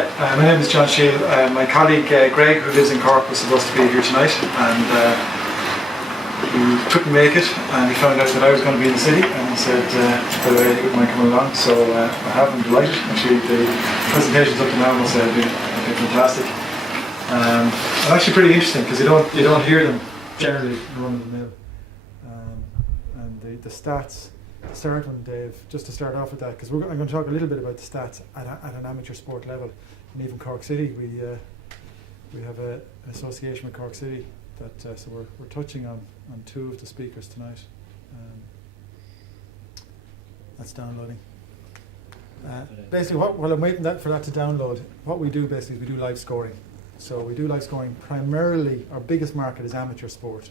Yeah, my name is John Shield. My colleague Greg, who lives in Cork, was supposed to be here tonight, and he couldn't make it, and he found out that I was going to be in the city, and he said, by the way, he wouldn't mind coming along, so I have been delighted. Actually, the presentations up to now must have been fantastic. And actually pretty interesting, because you don't hear them generally run of the mill. And the stats, to start on, Dave, just to start off with that, because I'm going to talk a little bit about the stats at an amateur sport level. And even Cork City, we have an association with Cork City that so we're touching on two of the speakers tonight. That's downloading. Basically, while I'm waiting for that to download, what we do basically is we do live scoring. So we do live scoring primarily. Our biggest market is amateur sport.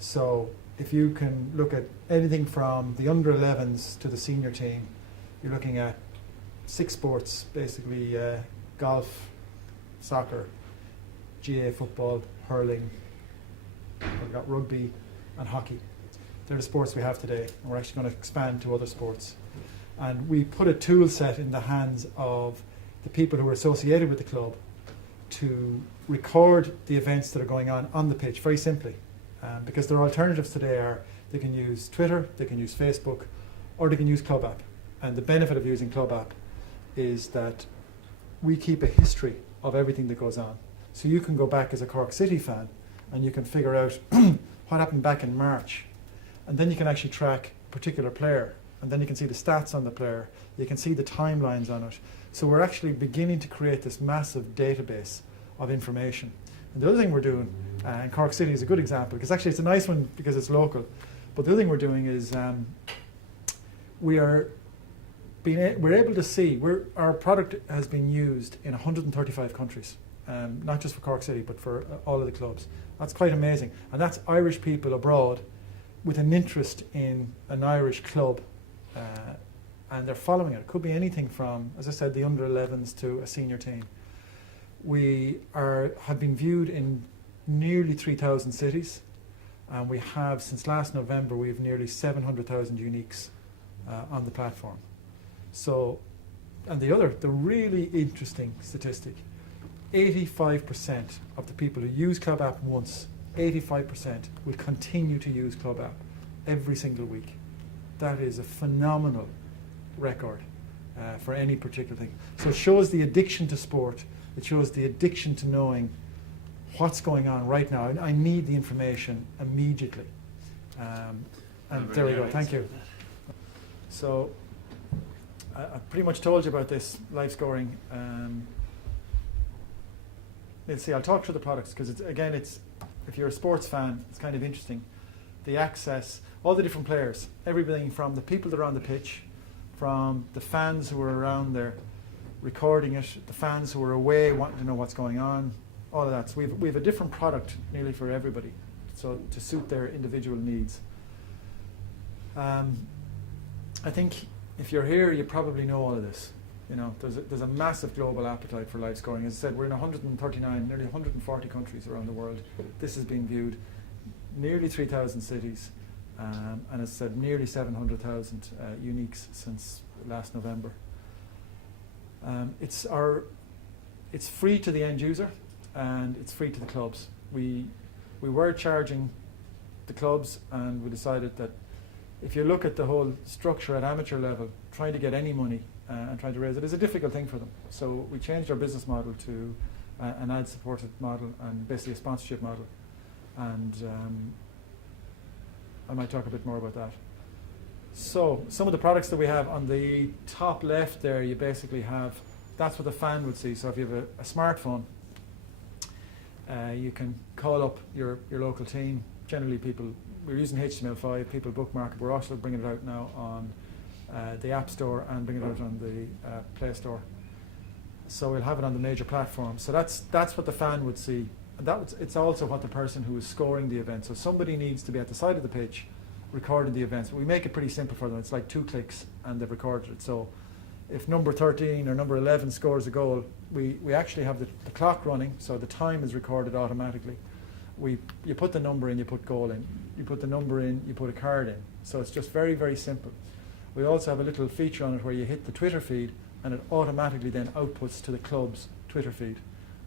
So if you can look at anything from the under 11s to the senior team, you're looking at 6 sports, basically golf, soccer, GA football, hurling, we've got rugby and hockey. They're the sports we have today, and we're actually going to expand to other sports. And we put a tool set in the hands of the people who are associated with the club to record the events that are going on the pitch, very simply. Because their alternatives today are they can use Twitter, they can use Facebook, or they can use Clubapp. And the benefit of using Clubapp is that we keep a history of everything that goes on. So you can go back as a Cork City fan and you can figure out what happened back in March. And then you can actually track a particular player. And then you can see the stats on the player. You can see the timelines on it. So we're actually beginning to create this massive database of information. And the other thing we're doing, and Cork City is a good example, because actually it's a nice one because it's local. But the other thing we're doing is we're able to see our product has been used in 135 countries, not just for Cork City, but for all of the clubs. That's quite amazing. And that's Irish people abroad with an interest in an Irish club, and they're following it. It could be anything from, as I said, the under 11s to a senior team. We have been viewed in nearly 3,000 cities, and we have, since last November, we have nearly 700,000 uniques on the platform. So, and the really interesting statistic, 85% of the people who use Clubapp once, 85% will continue to use Clubapp every single week. That is a phenomenal record for any particular thing. So it shows the addiction to sport. It shows the addiction to knowing what's going on right now. I need the information immediately. And there we go. Thank you. So I pretty much told you about this live scoring. Let's see. I'll talk through the products because it's if you're a sports fan, it's kind of interesting. The access, all the different players, everything from the people that are on the pitch, from the fans who are around there recording it, the fans who are away wanting to know what's going on, all of that. So we have a different product nearly for everybody, so to suit their individual needs. I think if you're here, you probably know all of this. You know, there's a massive global appetite for live scoring. As I said, we're in 139, nearly 140 countries around the world. This has been viewed nearly 3,000 cities, and as I said, nearly 700,000 uniques since last November. It's free to the end user, and it's free to the clubs. We were charging the clubs, and we decided that if you look at the whole structure at amateur level, trying to get any money and trying to raise it is a difficult thing for them. So we changed our business model to an ad-supported model and basically a sponsorship model. And I might talk a bit more about that. So some of the products that we have on the top left there, you basically have, that's what the fan would see. So if you have a smartphone, you can call up your local team. Generally we're using HTML5, people bookmark it. We're also bringing it out now on the App Store and bringing it out on the Play Store. So we'll have it on the major platforms. So that's what the fan would see. And it's also what the person who is scoring the event. So somebody needs to be at the side of the pitch recording the events. But we make it pretty simple for them. It's like 2 clicks and they've recorded it. So if number 13 or number 11 scores a goal, we actually have the clock running, so the time is recorded automatically. You put the number in, you put goal in. You put the number in, you put a card in. So it's just very, very simple. We also have a little feature on it where you hit the Twitter feed and it automatically then outputs to the club's Twitter feed.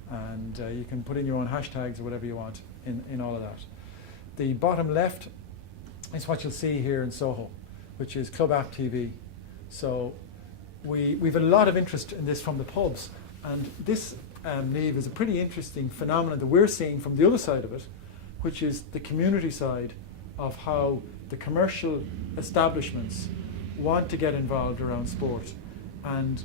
And you can put in your own hashtags or whatever you want in all of that. The bottom left is what you'll see here in Soho, which is Clubapp.ie. So we've had a lot of interest in this from the pubs, and this, Niamh, is a pretty interesting phenomenon that we're seeing from the other side of it, which is the community side of how the commercial establishments want to get involved around sport. And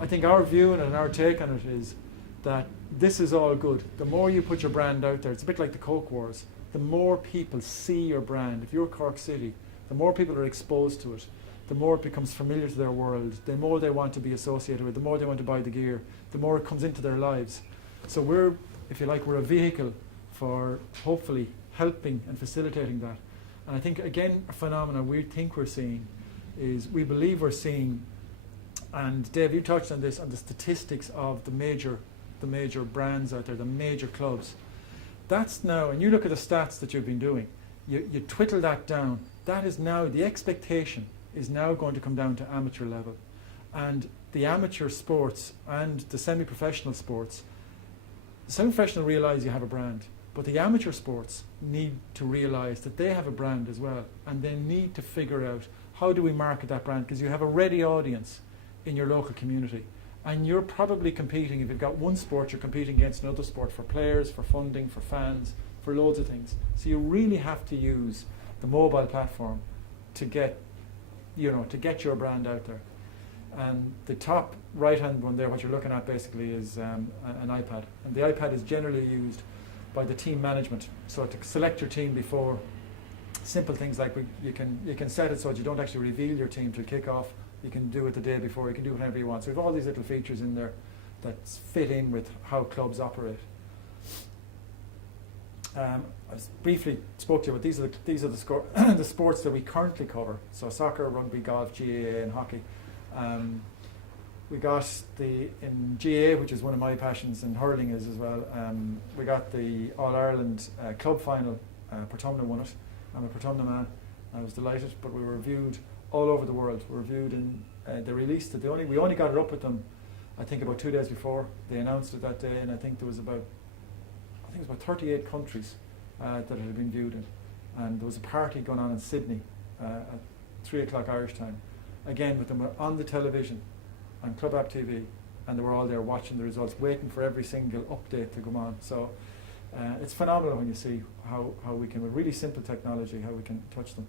I think our view and our take on it is that this is all good. The more you put your brand out there, it's a bit like the Coke Wars, the more people see your brand. If you're Cork City, the more people are exposed to it, the more it becomes familiar to their world, the more they want to be associated with, the more they want to buy the gear, the more it comes into their lives. So we're, if you like, we're a vehicle for hopefully helping and facilitating that. And I think, again, a phenomenon we think we're seeing is, we believe we're seeing, and Dave, you touched on this, on the statistics of the major brands out there, the major clubs. That's now, and you look at the stats that you've been doing, you twiddle that down, that is now, the expectation is now going to come down to amateur level. And the amateur sports and the semi-professional sports, the semi-professional realise you have a brand, but the amateur sports need to realise that they have a brand as well, and they need to figure out, how do we market that brand? Because you have a ready audience in your local community, and you're probably competing, if you've got one sport, you're competing against another sport for players, for funding, for fans, for loads of things. So you really have to use the mobile platform to get your brand out there. And the top right-hand one there, what you're looking at basically is an iPad. And the iPad is generally used by the team management. So to select your team before, simple things like you can set it so that you don't actually reveal your team till kick-off. You can do it the day before, you can do whatever you want. So we have all these little features in there that fit in with how clubs operate. I briefly spoke to you about these are the the sports that we currently cover. So soccer, rugby, golf, GAA and hockey. We got in GAA, which is one of my passions, and hurling is as well. We got the All-Ireland club final. Portumna won it. I'm a Portumna man. I was delighted, but we were reviewed all over the world. We were reviewed in, they released it. We only got it up with them, I think, about 2 days before. They announced it that day, and I think it was about 38 countries that it had been viewed in. And there was a party going on in Sydney at 3 o'clock Irish time. Again, with them on the television, on Clubapp.ie, and they were all there watching the results, waiting for every single update to come on. So it's phenomenal when you see how we can, with really simple technology, how we can touch them.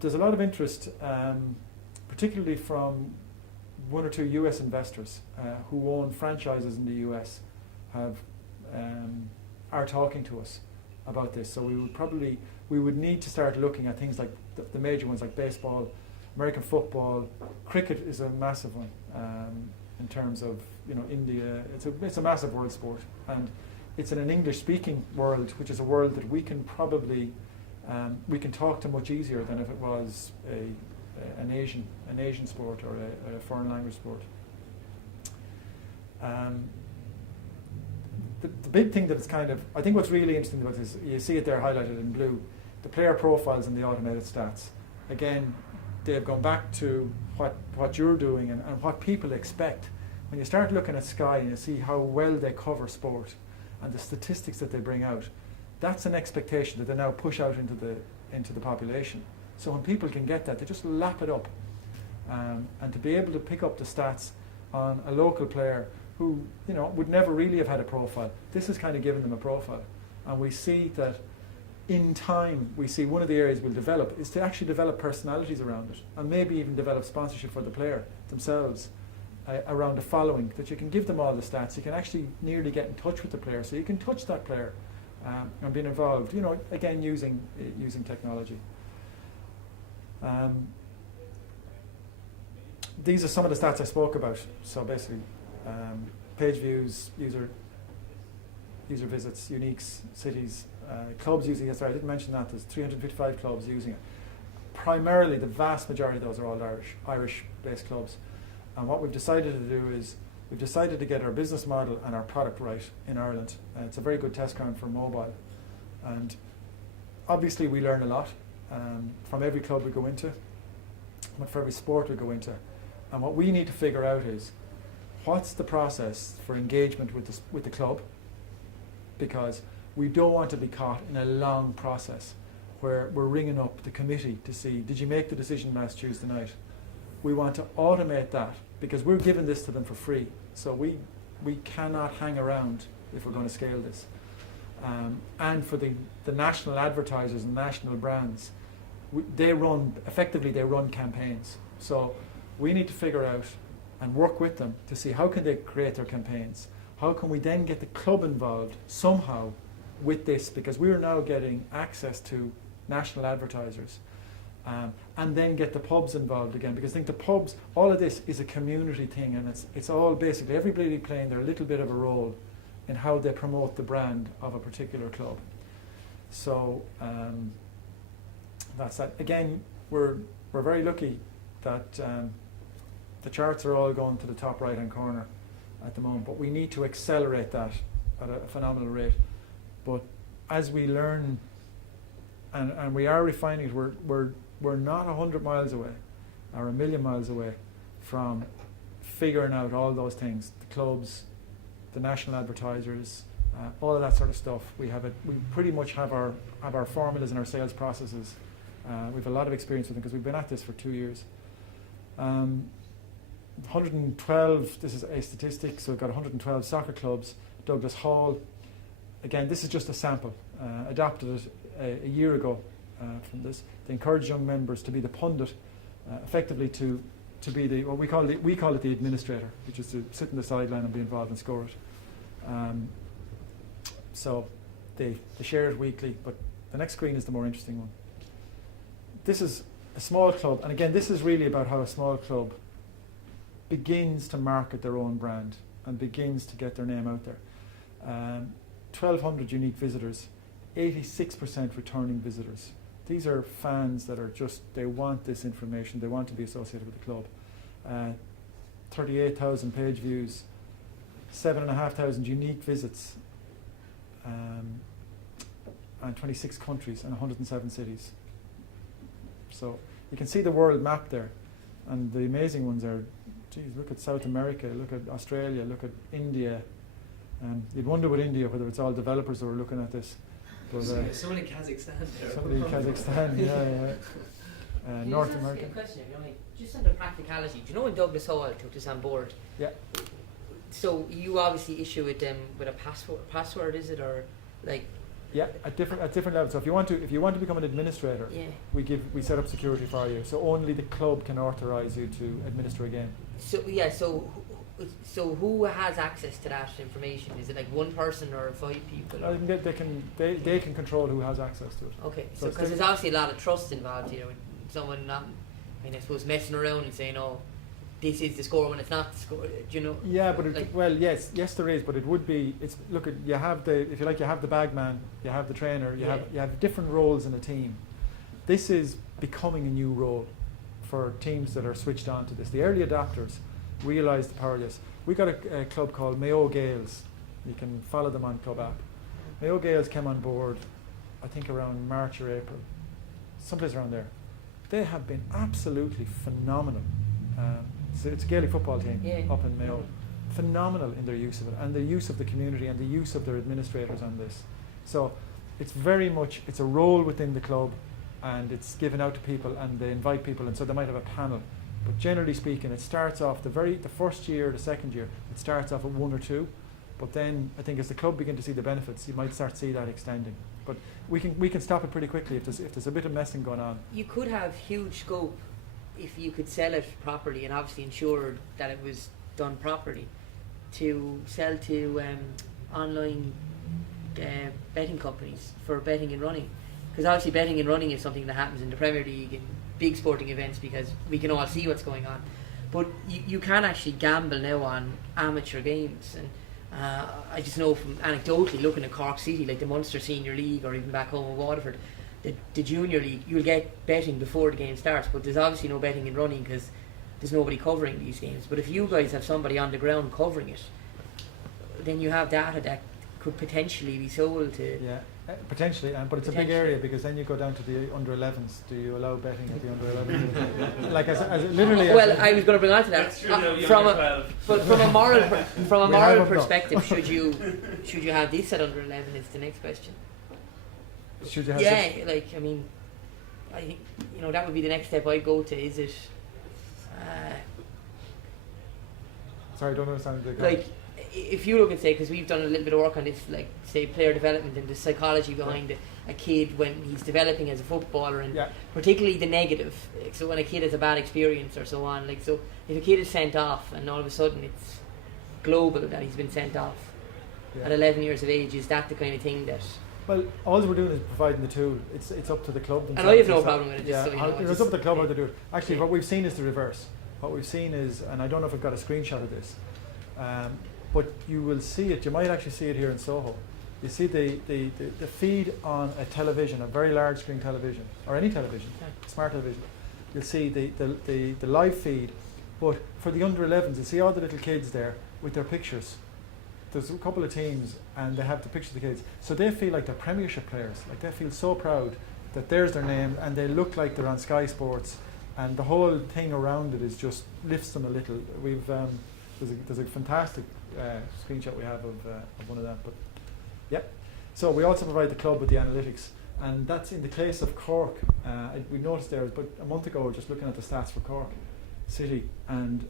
There's a lot of interest, particularly from 1 or 2 US investors who own franchises in the US, are talking to us about this. So we would need to start looking at things like the major ones, like baseball, American football, cricket is a massive one in terms of India. It's a massive world sport, and it's in an English-speaking world, which is a world that we can probably we can talk to much easier than if it was an Asian sport or a foreign language sport. The big thing that is I think what's really interesting about this, you see it there highlighted in blue, the player profiles and the automated stats. Again, they've gone back to what you're doing and what people expect. When you start looking at Sky and you see how well they cover sport and the statistics that they bring out, that's an expectation that they now push out into the population. So when people can get that, they just lap it up. And to be able to pick up the stats on a local player who would never really have had a profile, this has kind of given them a profile. And we see that in time, we see one of the areas we'll develop is to actually develop personalities around it, and maybe even develop sponsorship for the player themselves around the following, that you can give them all the stats, you can actually nearly get in touch with the player, so you can touch that player and being involved, again using technology. These are some of the stats I spoke about. So basically, page views, user visits, uniques, cities, clubs using it. Sorry, I didn't mention that. There's 355 clubs using it. Primarily, the vast majority of those are all Irish-based clubs. And what we've decided to do is we've decided to get our business model and our product right in Ireland. It's a very good test ground for mobile. And obviously, we learn a lot from every club we go into, but for every sport we go into. And what we need to figure out is, what's the process for engagement with the club? Because we don't want to be caught in a long process where we're ringing up the committee to see, did you make the decision last Tuesday night? We want to automate that because we're giving this to them for free. So we cannot hang around if we're going to scale this. And for the national advertisers and national brands, they run campaigns. So we need to figure out and work with them to see how can they create their campaigns. How can we then get the club involved somehow with this, because we are now getting access to national advertisers, and then get the pubs involved again, because I think the pubs, all of this is a community thing, and it's all basically everybody playing their little bit of a role in how they promote the brand of a particular club. So that's that. Again, we're very lucky that the charts are all going to the top right hand corner at the moment, but we need to accelerate that at a phenomenal rate. But as we learn and we are refining it, we're not 100 miles away or 1,000,000 miles away from figuring out all those things, the clubs, the national advertisers, all of that sort of stuff. We pretty much have our formulas and our sales processes. We have a lot of experience with them because we've been at this for 2 years. 112, this is a statistic, so we've got 112 soccer clubs. Douglas Hall, again, this is just a sample, adopted it a year ago from this. They encourage young members to be the pundit, effectively to be the, what we call it the administrator, which is to sit in the sideline and be involved and score it. So they share it weekly, but the next screen is the more interesting one. This is a small club, and again, this is really about how a small club begins to market their own brand and begins to get their name out there. 1,200 unique visitors, 86% returning visitors. These are fans that are just, they want this information, they want to be associated with the club. 38,000 page views, 7,500 unique visits, and 26 countries and 107 cities. So you can see the world map there, and the amazing ones are, geez, look at South America, look at Australia, look at India. You'd wonder with India whether it's all developers who are looking at this. But, somebody in Kazakhstan there. Somebody in Kazakhstan, yeah. North America. A question, just on the practicality. Do you know when Douglas Hall took this on board? Yeah. So you obviously issue it with a password, is it, or like? Yeah, at different levels. So if you want to become an administrator, yeah, we set up security for you. So only the club can authorize you to administer a game. So yeah, so who has access to that information? Is it like one person or 5 people? They can control who has access to it. Okay, so because there's obviously a lot of trust involved here. With someone not, I suppose, messing around and saying, "Oh, this is the score," when it's not the score. Do you know? Yeah, but yes, there is, but it would be. You have you have the bag man, you have the trainer, you have different roles in a team. This is becoming a new role for teams that are switched on to this. The early adopters realise the power of this. We got a club called Mayo Gales. You can follow them on Clubapp. Mayo Gales came on board, I think around March or April, someplace around there. They have been absolutely phenomenal. So it's a Gaelic football team up in Mayo. Phenomenal in their use of it, and the use of the community, and the use of their administrators on this. So it's very much, it's a role within the club, and it's given out to people, and they invite people, and so they might have a panel. But generally speaking, it starts off the first year, the second year, it starts off at 1 or 2. But then I think as the club begin to see the benefits, you might start to see that extending. But we can stop it pretty quickly if there's a bit of messing going on. You could have huge scope if you could sell it properly and obviously ensure that it was done properly, to sell to online betting companies for betting and running. Because obviously betting and running is something that happens in the Premier League and big sporting events because we can all see what's going on. But you can actually gamble now on amateur games. And I just know from anecdotally looking at Cork City, like the Munster Senior League or even back home in Waterford, the Junior League, you'll get betting before the game starts, but there's obviously no betting and running because there's nobody covering these games. But if you guys have somebody on the ground covering it, then you have data that could potentially be sold to Potentially, but it's a big Potentially. area because then you go down to the under 11s. Do you allow betting at the under 11s? Like as literally. Well, as I was going to bring on to that. That's true, no, you're From under a 12. but from a moral from a We moral have them, though. perspective, should you have this at under 11? Is the next question. Should you have Yeah, like I mean, I think that would be the next step I go to. Is it Sorry, I don't understand the like if you look at say because we've done a little bit of work on this, like say player development and the psychology behind a kid when he's developing as a footballer, and Yeah. particularly the negative. Like, so when a kid has a bad experience or so on, like so if a kid is sent off and all of a sudden it's global that he's been sent off at 11 years of age, is that the kind of thing that? Well, all we're doing is providing the tool. It's up to the club. And I have no themselves. problem with it. Just so you know, It's up to the club how to do it. Actually, what we've seen is the reverse. What we've seen is, and I don't know if I've got a screenshot of this, but you will see it. You might actually see it here in Soho. You see the feed on a television, a very large screen television, or any television, smart television. You'll see the live feed, but for the under 11s, you see all the little kids there with their pictures. There's a couple of teams, and they have the pictures of the kids, so they feel like they're Premiership players. Like they feel so proud that there's their name, and they look like they're on Sky Sports, and the whole thing around it is just lifts them a little. We've there's a fantastic screenshot we have of one of them, but yeah. So we also provide the club with the analytics, and that's in the case of Cork. We noticed there, but a month ago, just looking at the stats for Cork City, and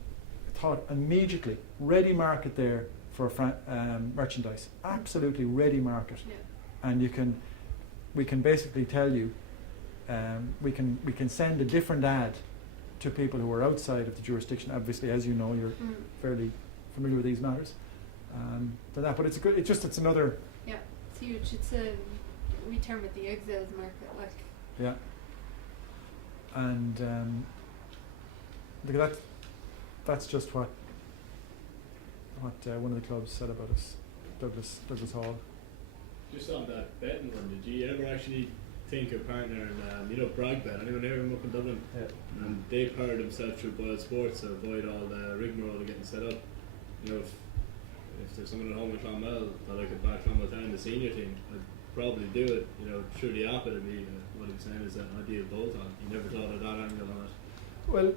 thought immediately ready market there for merchandise, absolutely ready market, and we can basically tell you, we can send a different ad to people who are outside of the jurisdiction. Obviously, as you know, you're fairly familiar with these matters. Than that, but it's another. Yeah, it's huge. It's we term it the exiles market, like. Yeah. And look at that. That's just what one of the clubs said about us, Douglas Hall. Just on that betting one, did you ever actually think your partner and Bragbet, anyone hear him up in Dublin? Yeah. And they powered themselves through Boyle Sports to avoid all the rigmarole of getting set up. If there's someone at home in Clonmel that I could back Clonmel Town, the senior team, I'd probably do it. Through the app it'd be what he was saying is an ideal bolt-on. You never thought of that angle on it. Well,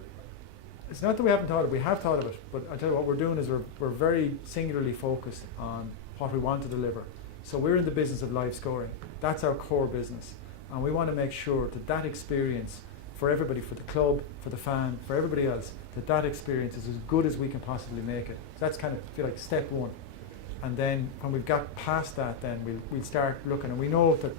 it's not that we haven't thought of it. We have thought of it, but I tell you what we're doing is we're very singularly focused on what we want to deliver. So we're in the business of live scoring. That's our core business, and we want to make sure that experience for everybody, for the club, for the fan, for everybody else, that experience is as good as we can possibly make it. So that's kind of, I feel like, step one. And then when we've got past that, then we'll start looking, and we know that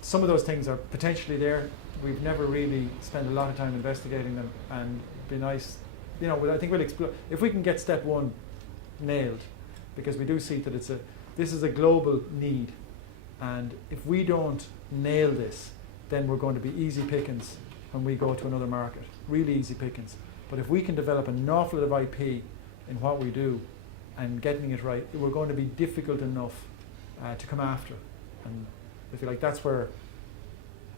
some of those things are potentially there. We've never really spent a lot of time investigating them, and be nice, I think we'll explore if we can get step one nailed, because we do see that this is a global need, and if we don't nail this, then we're going to be easy pickings when we go to another market, really easy pickings. But if we can develop an awful lot of IP in what we do and getting it right, we're going to be difficult enough to come after, and I feel like that's where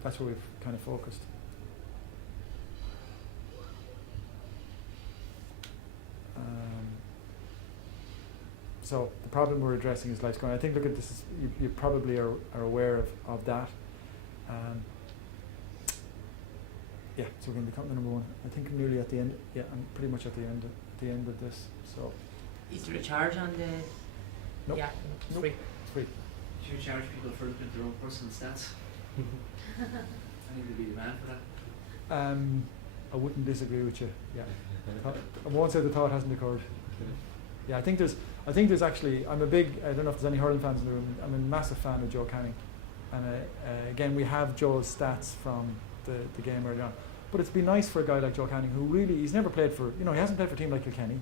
we've kind of focused. So the problem we're addressing is life scoring. I think, look at this, you probably are aware of that. Yeah, so we're going to become the number one. I think I'm nearly at the end. Yeah, I'm pretty much at the end of this. So. Is there a charge on the? Nope. Yeah, Nope. free. It's free. Should you charge people for looking at their own personal stats? I think they'd be the man for that. I wouldn't disagree with you. Yeah, I won't say the thought hasn't occurred. Yeah, I think there's actually. I don't know if there's any hurling fans in the room. I'm a massive fan of Joe Canning, and again we have Joe's stats from the game early on. But it's been nice for a guy like Joe Canning, who really, he's never played for, he hasn't played for a team like Kilkenny.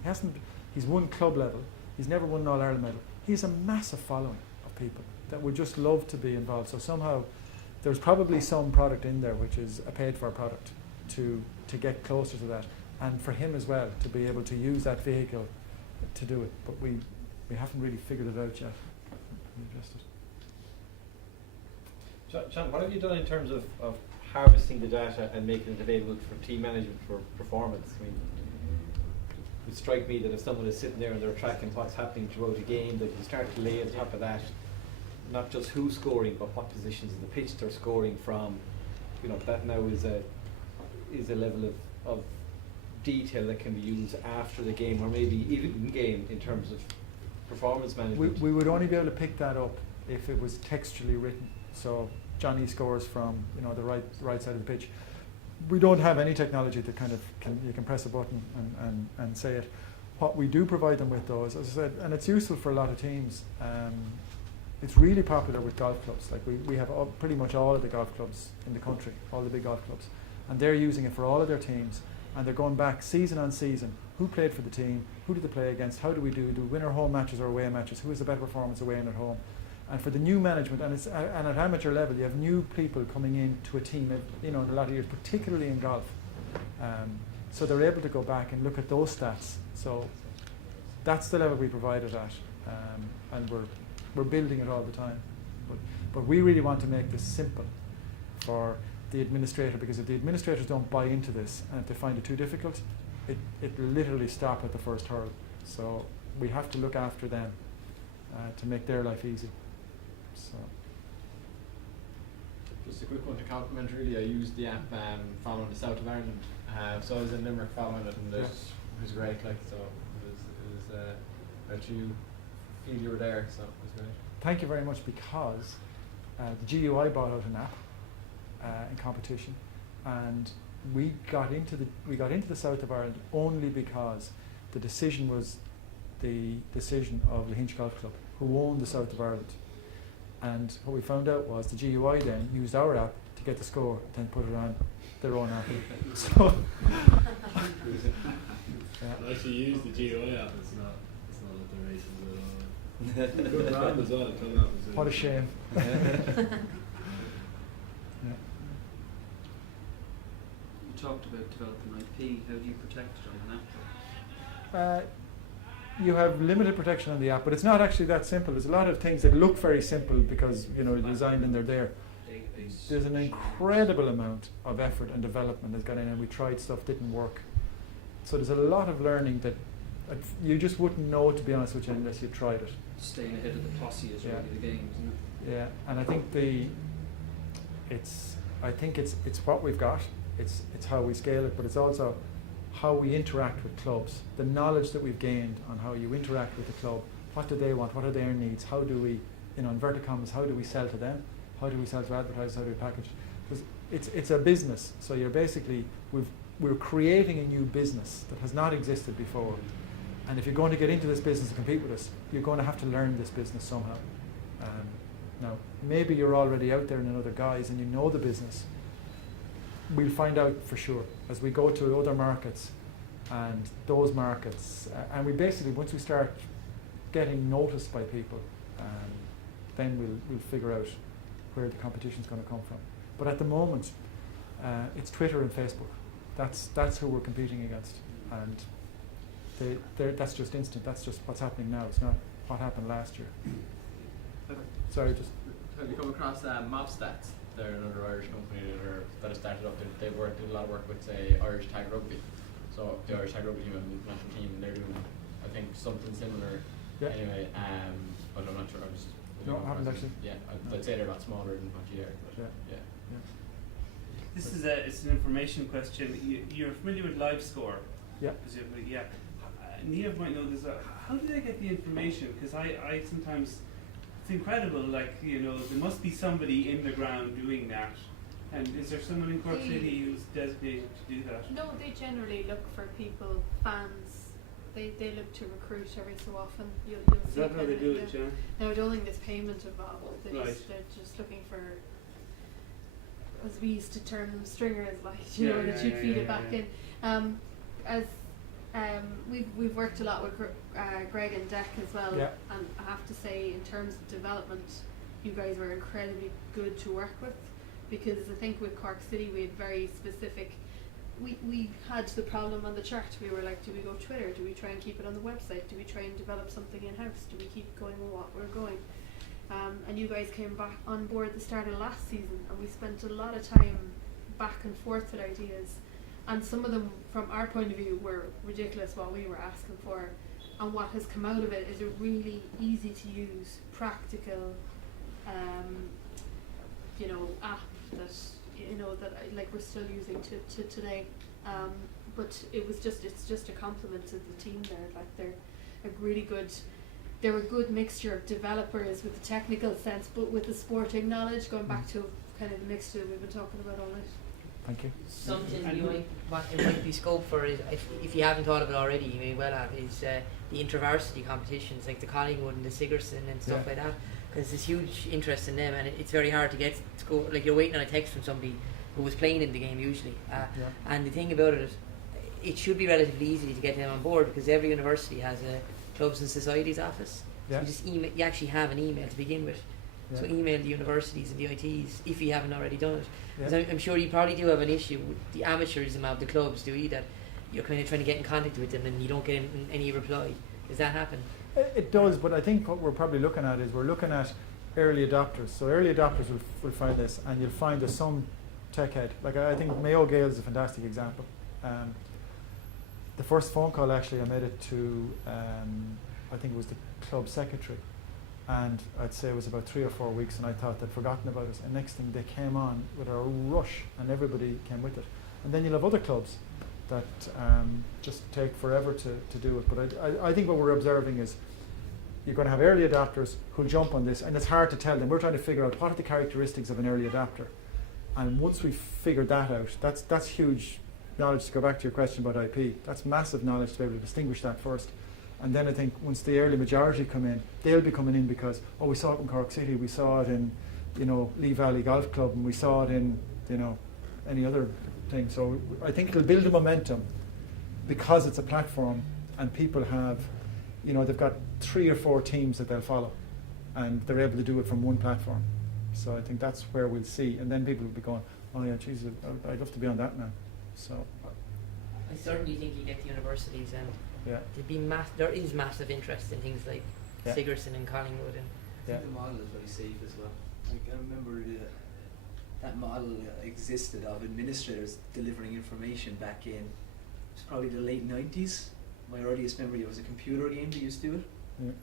He's won club level. He's never won an All Ireland medal. He has a massive following of people that would just love to be involved. So somehow, there's probably some product in there which is a paid for product to get closer to that, and for him as well to be able to use that vehicle to do it. But we haven't really figured it out yet. John, what have you done in terms of harvesting the data and making it available for team management for performance? I mean, it would strike me that if someone is sitting there and they're tracking what's happening throughout a game, that you start to lay on top of that not just who's scoring, but what positions of the pitch they're scoring from. You know, that now is a level of detail that can be used after the game, or maybe even in game, in terms of performance management. We would only be able to pick that up if it was textually written. So Johnny scores from the right side of the pitch. We don't have any technology that kind of you can press a button and say it. What we do provide them with, though, is, as I said, and it's useful for a lot of teams. It's really popular with golf clubs. Like we have pretty much all of the golf clubs in the country, all the big golf clubs, and they're using it for all of their teams. And they're going back season on season. Who played for the team? Who did they play against? How do we do? Do we win our home matches or away matches? Who has the better performance away and at home? And for the new management, and at amateur level, you have new people coming in to a team, in a lot of years, particularly in golf. So they're able to go back and look at those stats. So that's the level we provide it at, and we're building it all the time. But we really want to make this simple for the administrator, because if the administrators don't buy into this and if they find it too difficult, it will literally stop at the first hurdle. So we have to look after them to make their life easy. So just a quick one to compliment, really. I used the app following the South of Ireland, so I was in Limerick following it, and it was great. Like, so it was that you feel you were there, so it was great. thank you very much, because the GUI brought out an app in competition, and we got into the South of Ireland only because the decision was the decision of Lahinch Golf Club, who owned the South of Ireland. And what we found out was the GUI then used our app to get the score, then put it on their own app. So I actually use the GUI app. It's not at the races at all. Good brand as well. Coming up as what a shame. You talked about developing IP. How do you protect it on an app? You have limited protection on the app, but it's not actually that simple. There's a lot of things that look very simple because they're designed and they're there. There's an incredible amount of effort and development that's gone in, and we tried stuff, didn't work. So there's a lot of learning that you just wouldn't know, to be honest with you, unless you tried it. Staying ahead of the posse is really the game, isn't it? Yeah, and I think it's what we've got. It's how we scale it, but it's also how we interact with clubs, the knowledge that we've gained on how you interact with the club. What do they want? What are their needs? How do we, in inverted commas, how do we sell to them? How do we sell to advertisers? How do we package? Because it's a business. So you're basically, we're creating a new business that has not existed before. And if you're going to get into this business and compete with us, you're going to have to learn this business somehow. Now, maybe you're already out there in another guise and you know the business. We'll find out for sure as we go to other markets, and those markets, and we basically, once we start getting noticed by people, then we'll figure out where the competition's going to come from. But at the moment, it's Twitter and Facebook. That's who we're competing against, and that's just instant. That's just what's happening now. It's not what happened last year. Sorry, just. Have you come across Mobstats? They're another Irish company that has started up. They did a lot of work with, say, Irish Tag Rugby. So the Irish Tag Rugby team and the national team, they're doing, I think, something similar. Yeah. Anyway, but I'm not sure. No, I haven't actually. Yeah, I'd say they're a lot smaller than what you are. But yeah. This is it's an information question. You're familiar with LiveScore? Yeah. Yeah. Niamh might know this. How do they get the information? Because I sometimes, it's incredible. Like, there must be somebody in the ground doing that. And is there someone in Cork City who's designated to do that? No, they generally look for people, fans. They look to recruit every so often. You'll Is see that how they do it, yeah? No, I don't think there's payment involved. They're just looking for, as we used to term them, stringers, like that you'd feed it back in. We've worked a lot with Greg and Deck as well, and I have to say, in terms of development, you guys were incredibly good to work with, because I think with Cork City we had very specific. We had the problem on the chart. We were like, do we go Twitter? Do we try and keep it on the website? Do we try and develop something in-house? Do we keep going with what we're going? And you guys came back on board at the start of last season, and we spent a lot of time back and forth with ideas. And some of them, from our point of view, were ridiculous what we were asking for. And what has come out of it is a really easy to use, practical app that like we're still using to today. But it's just a compliment to the team there. Like they're a good mixture of developers with the technical sense, but with the sporting knowledge. Going back to kind of the mixture we've been talking about all night. Thank you. Something it might be scope for is, if you haven't thought of it already, you may well have, is the inter-varsity competitions like the Collingwood and the Sigerson and stuff like that, because there's huge interest in them, and it's very hard to get score. Like you're waiting on a text from somebody who was playing in the game usually, and the thing about it should be relatively easy to get them on board, because every university has a clubs and societies office. So you just email. You actually have an email to begin with. So email the universities and the ITs if you haven't already done it. Because I'm sure you probably do have an issue with the amateurism of the clubs, do you? That you're kind of trying to get in contact with them and you don't get any reply. Does that happen? It does, but I think what we're probably looking at is we're looking at early adopters. So early adopters will find this, and you'll find there's some tech head. Like I think Mayo Gale is a fantastic example. The first phone call actually I made it to, I think it was the club secretary. And I'd say it was about 3 or 4 weeks, and I thought they'd forgotten about us. And next thing, they came on with a rush, and everybody came with it. And then you'll have other clubs that just take forever to do it. But I think what we're observing is you're going to have early adopters who'll jump on this, and it's hard to tell them. We're trying to figure out what are the characteristics of an early adopter. And once we've figured that out, that's huge knowledge. To go back to your question about IP, that's massive knowledge to be able to distinguish that first. And then I think once the early majority come in, they'll be coming in because, we saw it in Cork City, we saw it in, Lee Valley Golf Club, and we saw it in, any other thing. So I think it'll build a momentum because it's a platform, and people have, they've got 3 or 4 teams that they'll follow, and they're able to do it from one platform. So I think that's where we'll see, and then people will be going, oh yeah, geez, I'd love to be on that now. So I certainly think you get the universities, and there'd be there is massive interest in things like Sigerson and Collingwood, and I think the model is very safe as well. Like I remember that model existed of administrators delivering information back in, it's probably the late 90s. My earliest memory was a computer game they used to do it.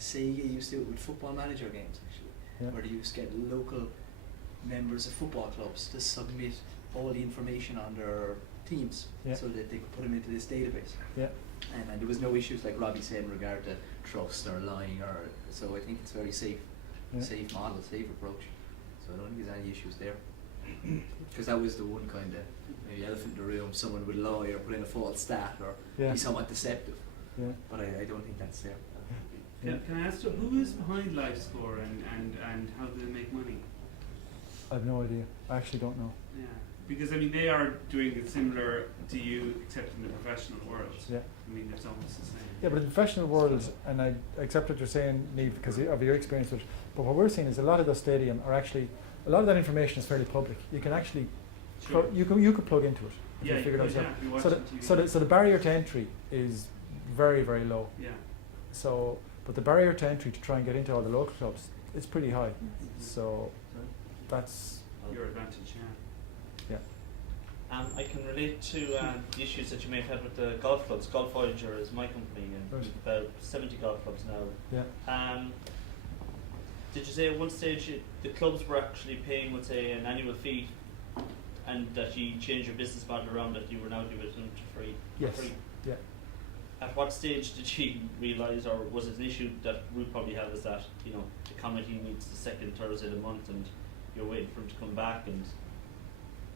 Sega used to do it with football manager games actually, where they used to get local members of football clubs to submit all the information on their teams so that they could put them into this database. And there was no issues like Robbie said in regard to trust or lying, so I think it's very safe model, safe approach. So I don't think there's any issues there. Because that was the one kind of maybe elephant in the room, someone would lie or put in a false stat or be somewhat deceptive. But I don't think that's there. Can I ask you, who is behind LiveScore and how do they make money? I have no idea. I actually don't know. Yeah, because I mean they are doing it similar to you, except in the professional world. I mean it's almost the same. Yeah, but in the professional world, and I accept what you're saying, Niamh, because of your experience with it, but what we're seeing is a lot of those stadium are actually, a lot of that information is fairly public. You can actually, you could plug into it if you figure it out yourself. So the barrier to entry is very, very low. So, but the barrier to entry to try and get into all the local clubs is pretty high. So that's your advantage, I can relate to the issues that you may have had with the golf clubs. Golf Voyager is my company, and we've about 70 golf clubs now. Did you say at one stage the clubs were actually paying, let's say, an annual fee, and that you changed your business model around that you were now doing it for free? Yes. At what stage did you realise, or was it an issue that we probably have, is that the committee meets the second Thursday of the month, and you're waiting for him to come back, and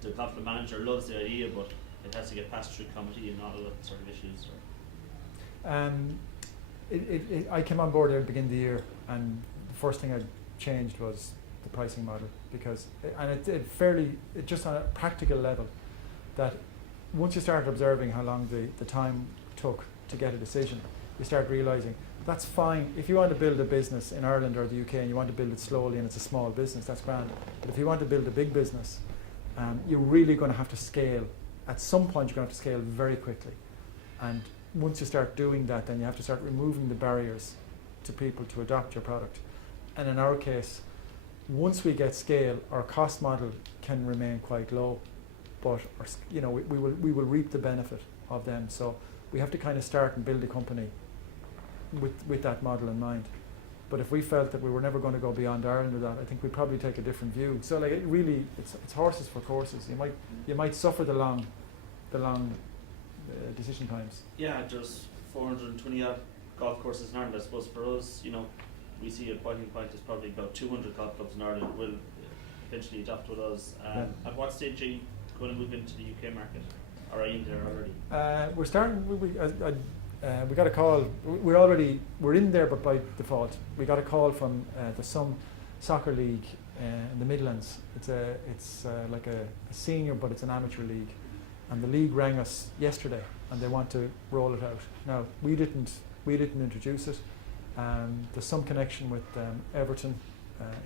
the golf manager loves the idea, but it has to get passed through committee and all of that sort of issues? I came on board at the beginning of the year, and the first thing I changed was the pricing model, because it just on a practical level, that once you start observing how long the time took to get a decision, you start realising that's fine. If you want to build a business in Ireland or the UK and you want to build it slowly and it's a small business, that's grand. But if you want to build a big business, you're really going to have to scale. At some point you're going to have to scale very quickly. And once you start doing that, then you have to start removing the barriers to people to adopt your product. And in our case, once we get scale, our cost model can remain quite low, but we will reap the benefit of them. So we have to kind of start and build a company with that model in mind. But if we felt that we were never going to go beyond Ireland with that, I think we'd probably take a different view. So like it really, it's horses for courses. You might suffer the long decision times. Yeah, there's 420 odd golf courses in Ireland. I suppose for us, we see at Boiling Point there's probably about 200 golf clubs in Ireland will eventually adopt with us. At what stage are you going to move into the UK market? Or are you in there already? We're starting. We got a call. We're in there, but by default, we got a call from the Some Soccer League in the Midlands. It's like a senior, but it's an amateur league, and the league rang us yesterday, and they want to roll it out. Now we didn't introduce it. There's some connection with Everton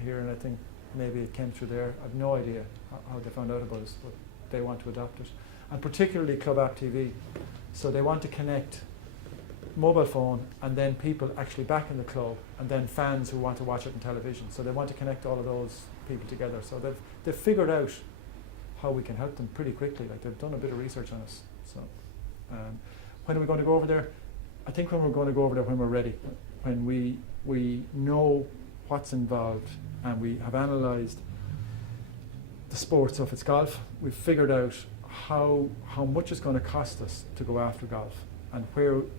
here, and I think maybe it came through there. I've no idea how they found out about us, but they want to adopt it, and particularly Clubapp.ie. So they want to connect mobile phone and then people actually back in the club and then fans who want to watch it on television. So they want to connect all of those people together. So they've figured out how we can help them pretty quickly. Like they've done a bit of research on us. So when are we going to go over there? I think when we're going to go over there when we're ready, when we know what's involved and we have analysed the sport. So if it's golf, we've figured out how much it's going to cost us to go after golf. And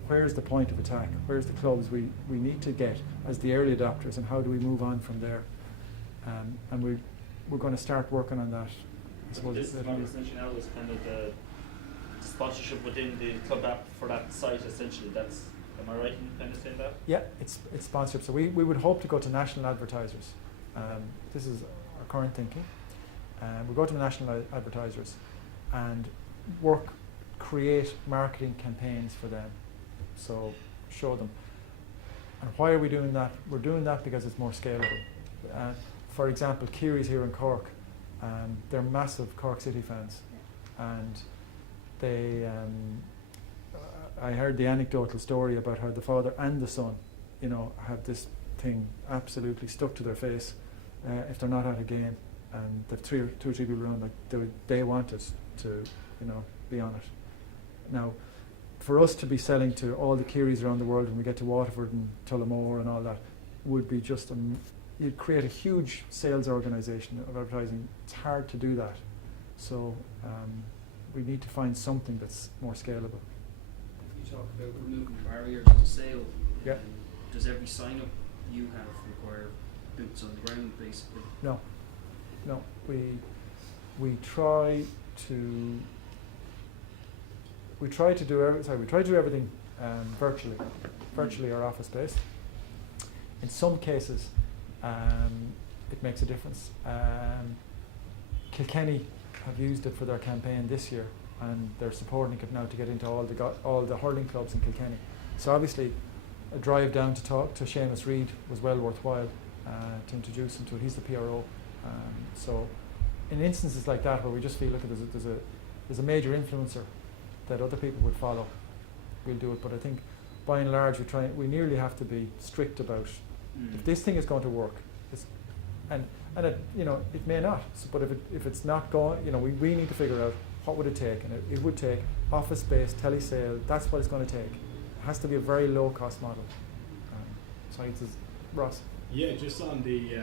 where's the point of attack? Where's the clubs we need to get as the early adopters, and how do we move on from there? And we're going to start working on that. This is what essentially now is kind of the sponsorship within the club app for that site. Essentially, am I right in kind of saying that? Yeah, it's sponsorship. So we would hope to go to national advertisers. This is our current thinking. We go to national advertisers and create marketing campaigns for them. So show them. And why are we doing that? We're doing that because it's more scalable. For example, Kiri's here in Cork. They're massive Cork City fans, and they. I heard the anecdotal story about how the father and the son, have this thing absolutely stuck to their face if they're not at a game, and they've two or three people around, like they want us to, be on it. Now, for us to be selling to all the Kiris around the world when we get to Waterford and Tullamore and all that would be just you'd create a huge sales organisation of advertising. It's hard to do that. So we need to find something that's more scalable. You talk about removing barriers to sale. Yeah. Does every sign up you have require boots on the ground, basically? No. We try to do everything virtually our office space. In some cases, it makes a difference. Kilkenny have used it for their campaign this year, and they're supporting it now to get into all the hurling clubs in Kilkenny. So obviously, a drive down to talk to Seamus Reid was well worthwhile to introduce him to it. He's the PRO. So in instances like that where we just feel there's a major influencer that other people would follow, we'll do it. But I think by and large we nearly have to be strict about if this thing is going to work. And it may not. So, but if it's not going, we need to figure out what would it take, and it would take office space, telesale. That's what it's going to take. It has to be a very low cost model. So it's Ross. Yeah, just on the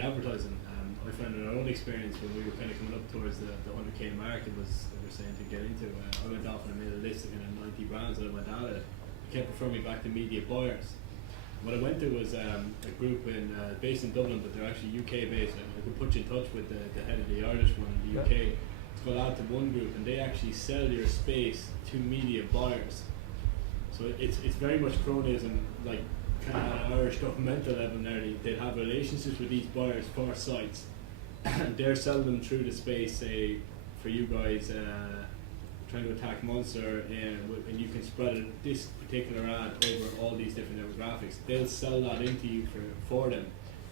advertising, I found in our own experience when we were kind of coming up towards the 100k mark, it was they were saying to get into. I went off and I made a list of 90 brands that I went at it. It kept referring me back to media buyers. What I went to was a group based in Dublin, but they're actually UK based. I could put you in touch with the head of the Irish one in the UK. It's called Add to One Group, and they actually sell your space to media buyers. So it's very much cronyism, like kind of at an Irish governmental level. They'd have relationships with these buyers for sites, and they're selling them through the space. Say for you guys trying to attack Munster, and you can spread this particular ad over all these different demographics. They'll sell that into you for them.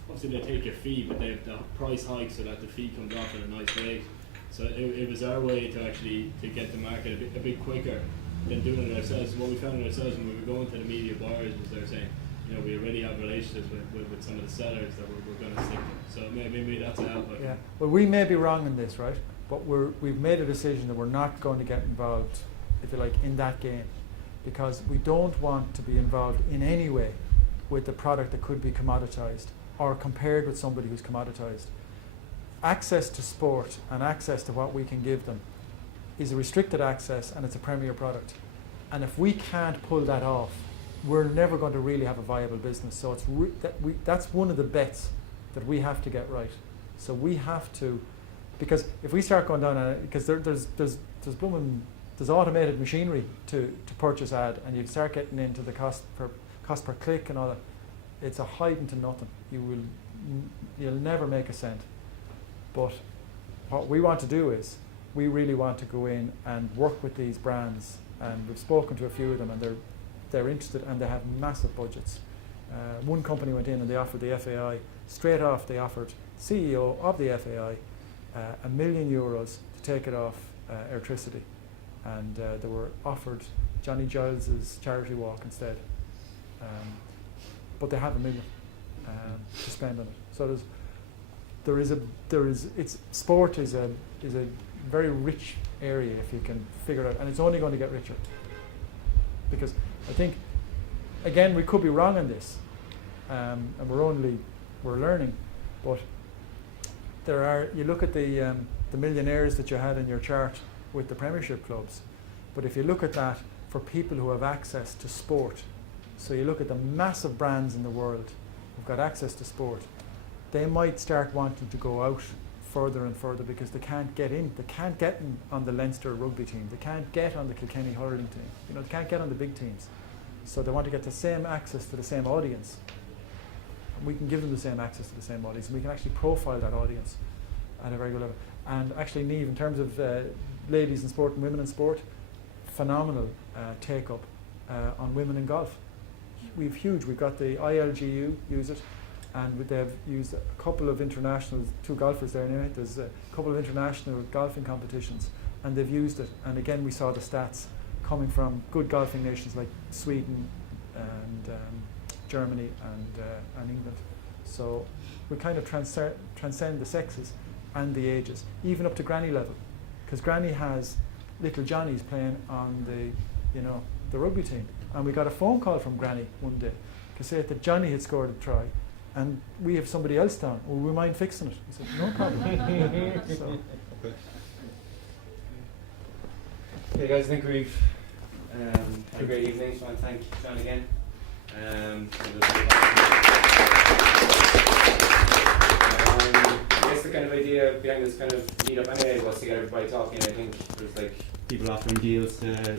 Obviously they take a fee, but they have the price hike so that the fee comes off at a nice rate. So it was our way to actually to get the market a bit quicker than doing it ourselves. What we found ourselves when we were going to the media buyers was they're saying, we already have relationships with some of the sellers that we're going to stick to. So maybe that's a help. Yeah. Well, we may be wrong in this, right? But we've made a decision that we're not going to get involved, if you like, in that game, because we don't want to be involved in any way with a product that could be commoditized or compared with somebody who's commoditized. Access to sport and access to what we can give them is a restricted access, and it's a premier product. And if we can't pull that off, we're never going to really have a viable business. So it's that's one of the bets that we have to get right. So we have to, because if we start going down, because there's automated machinery to purchase ad, and you start getting into the cost per click and all that, it's a hiding to nothing. You'll never make a cent. But what we want to do is, we really want to go in and work with these brands, and we've spoken to a few of them, and they're interested, and they have massive budgets. One company went in and they offered the FAI, straight off they offered CEO of the FAI €1 million to take it off electricity, and they were offered Johnny Giles's charity walk instead. But they have $1 million to spend on it. So sport is a very rich area if you can figure it out, and it's only going to get richer. Because I think, again, we could be wrong on this, and we're learning. But you look at the millionaires that you had in your chart with the Premiership clubs. But if you look at that for people who have access to sport, so you look at the massive brands in the world who've got access to sport, they might start wanting to go out further and further because they can't get in. They can't get in on the Leinster rugby team. They can't get on the Kilkenny hurling team. They can't get on the big teams. So they want to get the same access to the same audience. And we can give them the same access to the same audience, and we can actually profile that audience at a very good level. And actually, Niamh, in terms of ladies in sport and women in sport, phenomenal take-up on women in golf. We've huge. We've got the ILGU use it, and they've used a couple of international, 2 golfers there anyway, there's a couple of international golfing competitions, and they've used it. And again, we saw the stats coming from good golfing nations like Sweden and Germany and England. So we kind of transcend the sexes and the ages, even up to granny level, because granny has little Johnnies playing on the rugby team. And we got a phone call from granny one day to say that Johnny had scored a try, and we have somebody else down. Will we mind fixing it? He said, no problem. So. Okay, guys, I think we've had a great evening. So I want to thank John again. I guess the kind of idea behind this kind of meetup anyway was to get everybody talking. I think there's people offering deals to